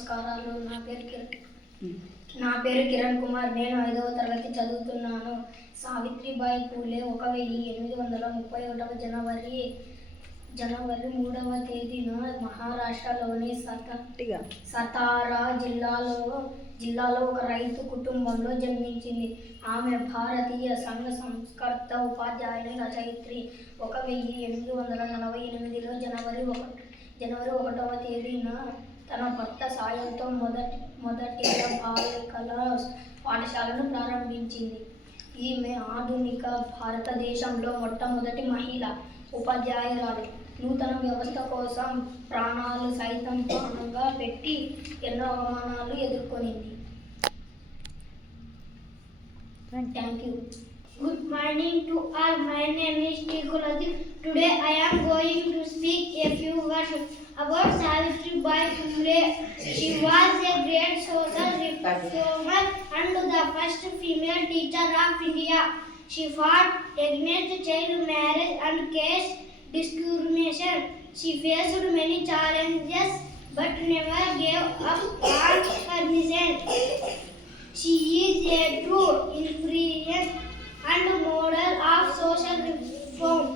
నమస్కారాలు. నా పేరు కిరణ్ కుమార్. నేను 5వ తరగతి చదువుతున్నాను. సావిత్రిబాయి పూలే 1831 జనవరి 3వ తేదీన మహారాష్ట్రలోని సతారా జిల్లాలో ఒక రైతు కుటుంబంలో జన్మించింది. ఆమె భారతీయ సంఘ సంస్కర్త, ఉపాధ్యాయుని, రచయిత్రి. 1848లో జనవరి 1వ తేదీన తన భర్త సాయంతో మొదటిగా బాలికల పాఠశాలను ప్రారంభించింది. ఈమె ఆధునిక భారతదేశంలో మొట్టమొదటి మహిళా ఉపాధ్యాయురాలు. నూతన వ్యవస్థ కోసం ప్రాణాలు సైతం పణంగా పెట్టి ఎన్నో అవమానాలు ఎదుర్కొనింది. Thank you. Good morning to all. My name is Tikulati. Today I am going to speak a few words about Savitribai Phule. She was a great social reformer and the first female teacher of India. She fought against child marriage and caste discrimination. She faced many challenges but never gave up on her mission. She is a true inspiration and model of social reform.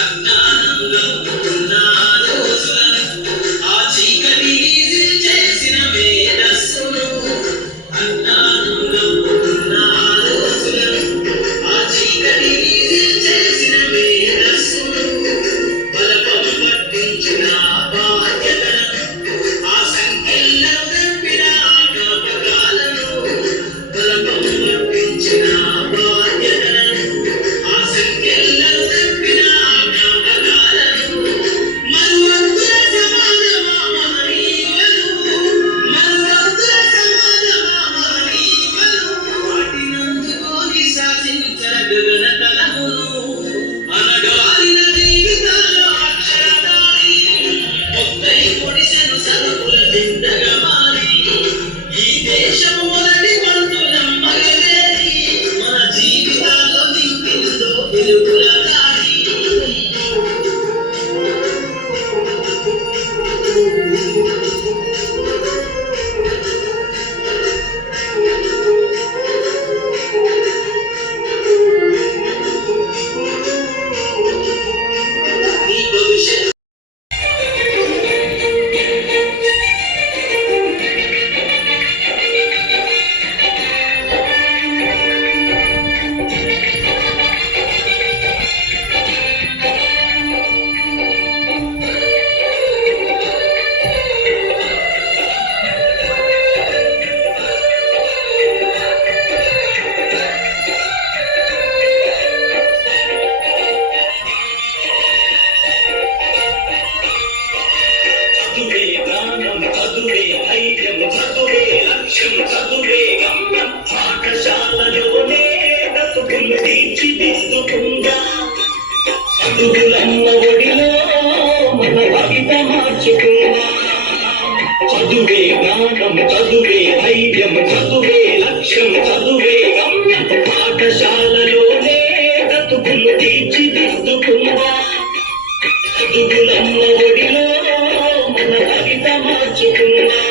అన్నానందం నాలో కవిత మార్చుకుందా చదువే జ్ఞానం చదువే ధైర్యం చదువే లక్ష్యం చదువే గమ్యం పాఠశాలలోనే బ్రతుకులు తీర్చిదిద్దుకుందా చదువులమ్మ ఒడిలో మన కవిత మార్చుకుందా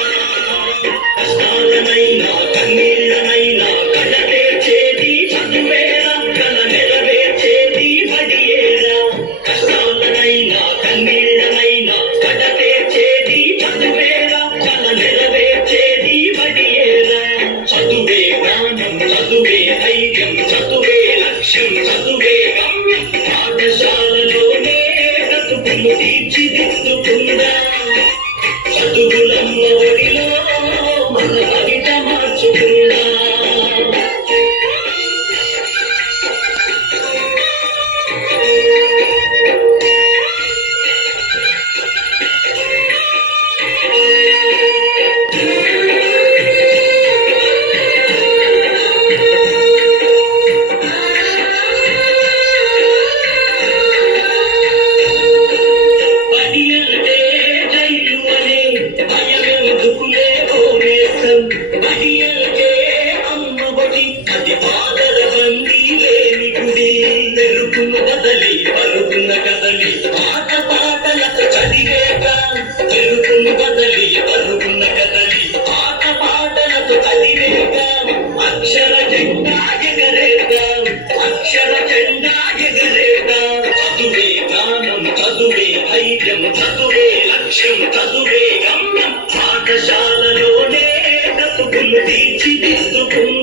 కష్టాలనైనా కన్నీళ్ళనైనా కళ్ళతేర్చేది చదువేరా కల నెరవేర్చేది బడియేరా కష్టాలనైనా కన్నీళ్ళనైనా కళ్ళతేర్చేది చదువేరా కల నెరవేర్చేది బడియేరా చదువే జ్ఞానం చదువే ధైర్యం చదువే లక్ష్యం చదువే గమ్యం పాఠశాలలోనే బ్రతుకులు తీర్చిదిద్దుకుందా చదువులమ్మ ఒడిలో మన కవిత మార్చుకుందా పని అంటే జైలు అనే భయమెందుకులే ఓనేసం పని అంటే అమ్మఒడి అది పాదర బందీ లేని గుడి తెలుపును బదలి పలుకున్న కదలి ఆట పాటలకు చదివేక తెలుపును బదలి పలుకున్న కదలి ఆట పాటలకు చదివేక అక్షర జెండా ఎగరేక అక్షర జెండా ఎగరేక చదువే జ్ఞానం చదువే ధైర్యం చదువే లక్ష్యం చదువే గమ్యం పాఠశాలలోనే బ్రతుకులు తీర్చిదిద్దుకుందా